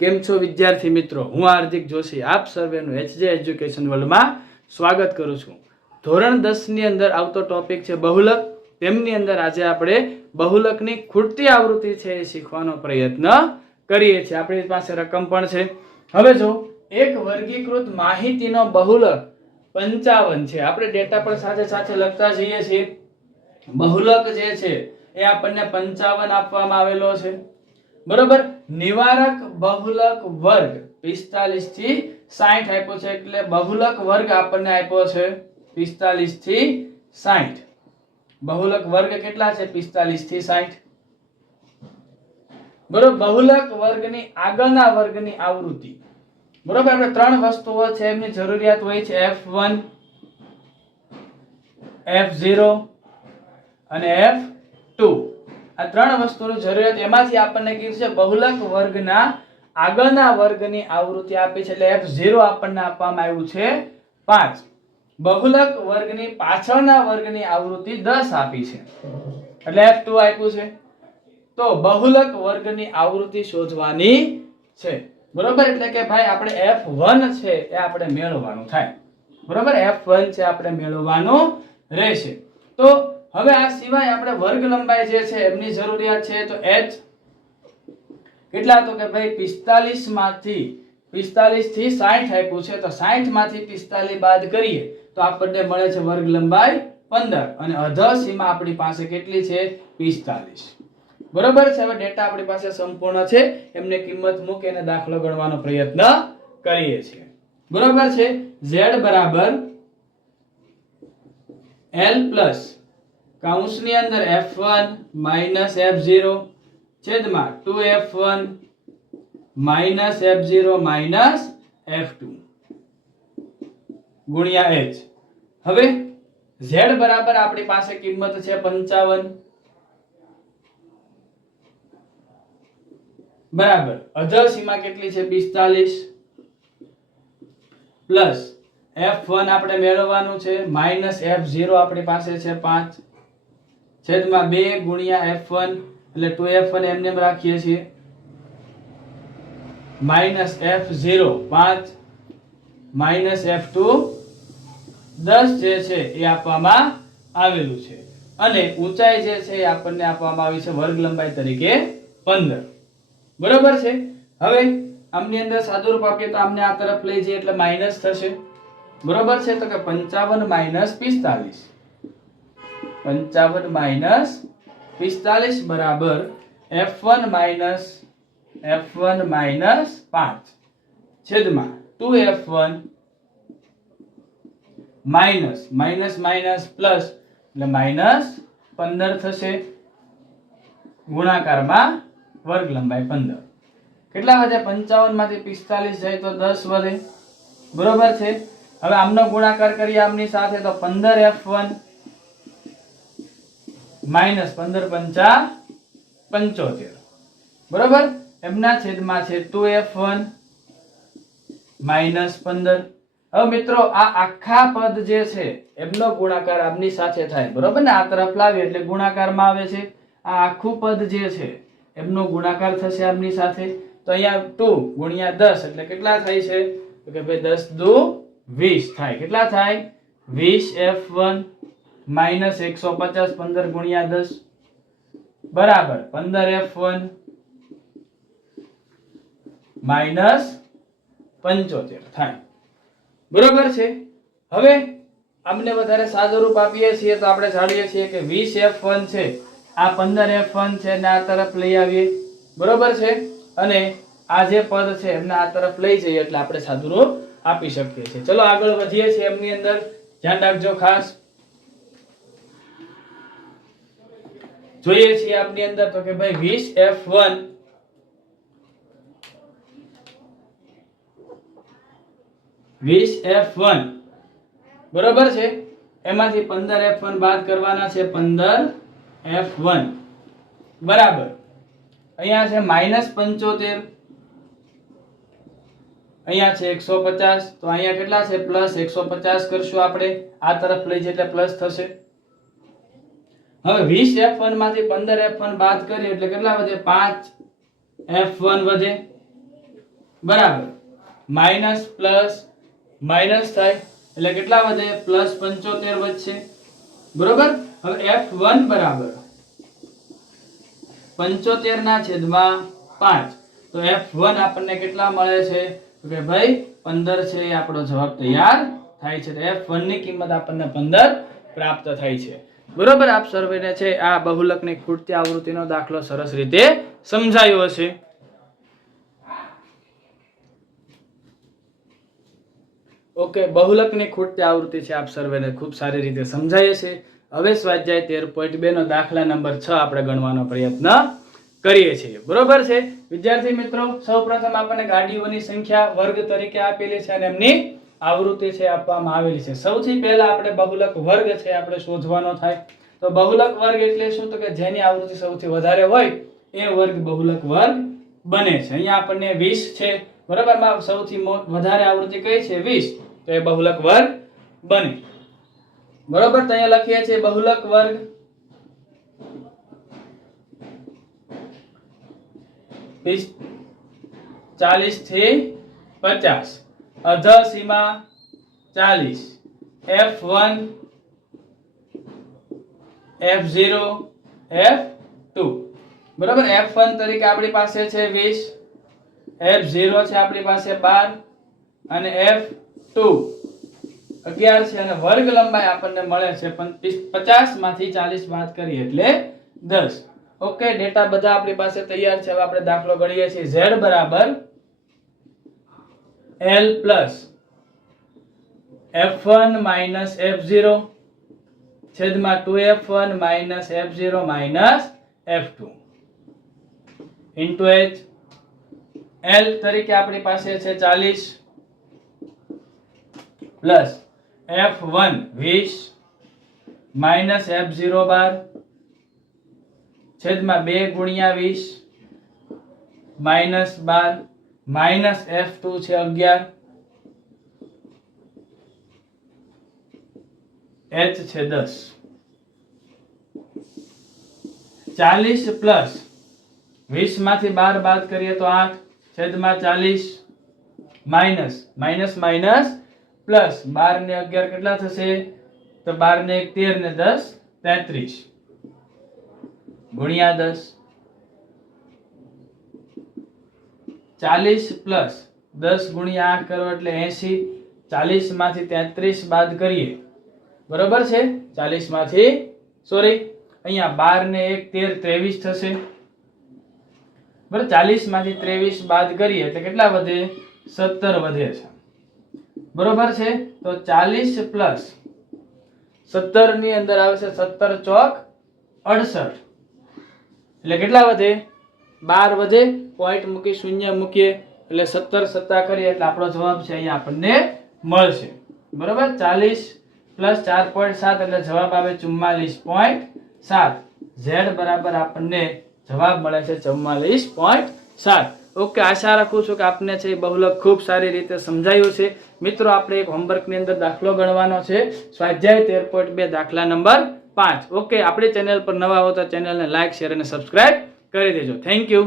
કેમ છો વિદ્યાર્થી મિત્રો? હું હાર્દિક જોશી આપ સર્વેનું એચજે એજ્યુકેશન વર્લ્ડમાં સ્વાગત કરું છું. ધોરણ 10 ની અંદર આવતો ટોપિક છે બહુલક. તેમની અંદર આજે આપણે બહુલકની ખૂટતી આવૃત્તિ છે એ શીખવાનો પ્રયત્ન કરીએ છીએ. આપણી પાસે રકમ પણ છે. હવે જો એક વર્ગીકૃત માહિતીનો બહુલક 55 છે. આપણે ડેટા પણ સાથે સાથે લખતા જઈએ છીએ. બહુલક જે છે એ આપણને 55 આપવામાં આવેલો છે. બરોબર. નિવારક બહુલક વર્ગ 45 થી 60 આપ્યો છે, એટલે બહુલક વર્ગ આપણને આપ્યો છે 45 થી 60. બહુલક વર્ગ કેટલા છે? 45 થી 60. બરોબર. બહુલક વર્ગની આગળના વર્ગની આવૃત્તિ. બરોબર. આપણે ત્રણ વસ્તુઓ છે એમની જરૂરિયાત હોય છે, f1, f0 અને f2. આ ત્રણ વસ્તુની જરૂરિયાત. એમાંથી આપણને કીધું છે બહુલક વર્ગના આગળના વર્ગની આવૃત્તિ આપી છે, એટલે f0 આપણને આપવામાં આવ્યું છે 5. બહુલક વર્ગની પાછળના વર્ગની આવૃત્તિ 10 આપી છે, એટલે f2 આપ્યું છે. તો બહુલક વર્ગની આવૃત્તિ શોધવાની છે. બરોબર. એટલે કે ભાઈ આપણે f1 છે એ આપણે મેળવવાનું થાય. બરોબર. f1 છે આપણે મેળવવાનું રહેશે. તો હવે આ સિવાય આપણે વર્ગ લંબાઈ જે છે એમની જરૂરિયાત છે. તો h કેટલા? તો કે ભાઈ 45 માંથી 45 થી 60 આપ્યું છે, તો 60 માંથી 45 બાદ કરીએ તો આપણને મળે છે વર્ગ લંબાઈ 15. અને અધર સીમા આપણી પાસે કેટલી છે? 45. બરોબર છે. હવે ડેટા આપણી પાસે સંપૂર્ણ છે, એમને કિંમત મૂકી અને દાખલો ગણવાનો પ્રયત્ન કરીએ છીએ. બરોબર છે. z બરાબર l પ્લસ કૌંસની અંદર f1 માઈનસ f0 છેદમાં 2f1 minus f0 minus f2 ગુણ્યા h. હવે z બરાબર આપણી પાસે કિંમત છે 55 બરાબર અધર સીમા કેટલી છે? 45 પ્લસ f1 આપણે મેળવવાનું છે માઈનસ f0 આપણી પાસે છે 5 છેદમાં 2 ગુણ્યા f1 એટલે 2f1 એમને એમ રાખીએ છીએ માઈનસ f0 5 માઈનસ f2 10 જે છે એ આપવામાં આવેલું છે. અને ઊંચાઈ જે છે એ આપણને આપવામાં આવી છે વર્ગ લંબાઈ તરીકે 15. બરોબર છે. હવે આમની અંદર સાદુરૂપ આપીએ તો આમને આ તરફ લઈ જઈએ એટલે માઈનસ થશે. બરોબર છે. તો કે 55 માઈનસ 45 55 માઈનસ 45 બરાબર f1 માઈનસ 5 છેદમાં 2f1 minus minus minus plus એટલે માઈનસ 15 થશે ગુણાકારમાં વર્ગ લંબાઈ 15. કેટલા વધે? 55 માંથી 45 જાય તો 10 વધે. બરોબર છે. હવે આમનો ગુણાકાર કરીએ આમની સાથે તો 15f1 માઈનસ 15 પંચા 75. બરોબર. એમના છેદમાં છે 2f1 માઈનસ 15. હવે મિત્રો આ આખા પદ જે છે એમનો ગુણાકાર આમની સાથે થાય. બરોબર ને? આ તરફ લાવીએ એટલે ગુણાકારમાં આવે છે. આ આખું પદ જે છે એમનો ગુણાકાર થશે આમની સાથે. તો અહીંયા 2 ગુણ્યા 10 એટલે કેટલા થાય છે? તો કે ભાઈ 10 દુ 20 થાય. કેટલા થાય? 20f1 માઈનસ 150 15 ગુણ્યા 10 બરાબર 15f1 માઈનસ 75 થાય. બરોબર છે. હવે આમને વધારે સાદું રૂપ આપીએ છીએ તો આપણે જાણીએ છીએ કે 20f1 છે આ 15f1 છે ને આ તરફ લઈ આવીએ. બરોબર છે. અને આ જે પદ છે એમને આ તરફ લઈ જઈએ એટલે આપણે સાદું રૂપ આપી શકીએ છીએ. ચલો આગળ વધીએ છીએ. એમની અંદર ધ્યાન રાખજો ખાસ. જોઈએ છીએ આપની અંદર તો કે ભાઈ 20f1 બરોબર છે. એમાંથી 15f1 બાદ કરવાના છે 15f1 બરાબર અહીંયા છે માઈનસ 75 અહીંયા છે 150 તો અહીંયા કેટલા છે? પ્લસ 150 કરશું આપણે. આ તરફ લઈ જઈએ એટલે પ્લસ થશે. હવે 20f1 માંથી 15f1 બાદ કરીએ એટલે કેટલા વધે? 5f1 વધે. બરાબર માઇનસ પ્લસ માઇનસ થાય એટલે કેટલા વધે પ્લસ 75 વધશે બરોબર હવે f1 બરાબર 75 ના છેદમાં 5 તો f1 આપણને કેટલા મળે છે તો કે ભાઈ 15 છે એ આપણો જવાબ તૈયાર થાય છે તો f1 ની કિંમત આપણને 15 પ્રાપ્ત થાય છે બરોબર આપ સર્વેને છે આ બહુલકની ખૂટતી આવૃત્તિનો દાખલો સરસ રીતે સમજાયો હશે ઓકે બહુલકની ખૂટતી આવૃત્તિ છે આપ સર્વેને ખૂબ સારી રીતે સમજાય છે હવે સ્વાધ્યાય 13.2 નો દાખલા નંબર 6 આપણે ગણવાનો પ્રયત્ન કરીએ છીએ બરોબર છે વિદ્યાર્થી મિત્રો સૌપ્રથમ આપણને ગાડીઓની સંખ્યા વર્ગ તરીકે આપેલી છે અને એમની આવૃત્તિ છે આપવામાં આવેલી છે સૌથી પહેલા આપણે બહુલક વર્ગ છે આપણે શોધવાનો થાય તો બહુલક વર્ગ એટલે શું તો કે જેની આવૃત્તિ સૌથી વધારે હોય એ વર્ગ બહુલક વર્ગ બને છે અહીંયા આપણને 20 છે બરાબર માં સૌથી વધારે આવૃત્તિ કઈ છે 20 તો એ બહુલક વર્ગ બને બરોબર તો અહીંયા લખીએ છીએ બહુલક વર્ગ 40 થી 50 અધ સીમા 40 f1 f0 f2 બરાબર f1 તરીકે આપણી પાસે છે 20 f0 છે આપણી પાસે 12 અને f2 11 છે અને વર્ગ લંબાઈ આપણને મળે છે 50 માંથી 40 બાદ કરીએ એટલે 10 ઓકે ડેટા બધા આપણી પાસે તૈયાર છે હવે આપણે દાખલો ગણીએ છીએ z બરાબર l plus f1 minus f0 છેદમાં 2f1 minus f0 minus f2 into h l તરીકે આપણી પાસે છે 40 plus f1 20 minus f0 12 છેદમાં 2 ગુણ્યા 20 minus 12 minus f2 છે 11 h છે 10 40 plus 20 માંથી 12 બાદ કરીએ તો 8 છેદમાં 40 minus minus plus 12 ને 11 કેટલા થશે તો 12 ને 1 13 ને 10 33 ગુણ્યા 10 40 plus 10 ગુણ્યા 8 કરો એટલે 80 40 માંથી 33 બાદ કરીએ બરોબર છે 40 માંથી સોરી અહીંયા 12 ને 1 13 23 થશે બરાબર 40 માંથી 23 બાદ કરીએ એટલે કેટલા વધે 17 વધે છે બરોબર છે તો 40 plus 17 ની અંદર આવશે 17 ચોક 68 એટલે કેટલા વધે 12 વધે પોઈન્ટ મૂકી શૂન્ય મૂકીએ એટલે 17 સત્તા કરીએ એટલે આપણો જવાબ છે અહીંયા આપણને મળશે બરોબર 40 plus 4.7 એટલે જવાબ આવે 44.7 z બરાબર આપણને જવાબ મળે છે 44.7 ઓકે આશા રાખું છું કે આપને છે બહુલક ખૂબ સારી રીતે સમજાયું છે મિત્રો આપણે એક હોમવર્ક ની અંદર દાખલો ગણવાનો છે સ્વાધ્યાય 13.2 દાખલા નંબર 5 ઓકે આપણી ચેનલ પર નવા હો તો ચેનલને લાઈક શેર અને સબસ્ક્રાઇબ કરી દેજો થેન્ક યુ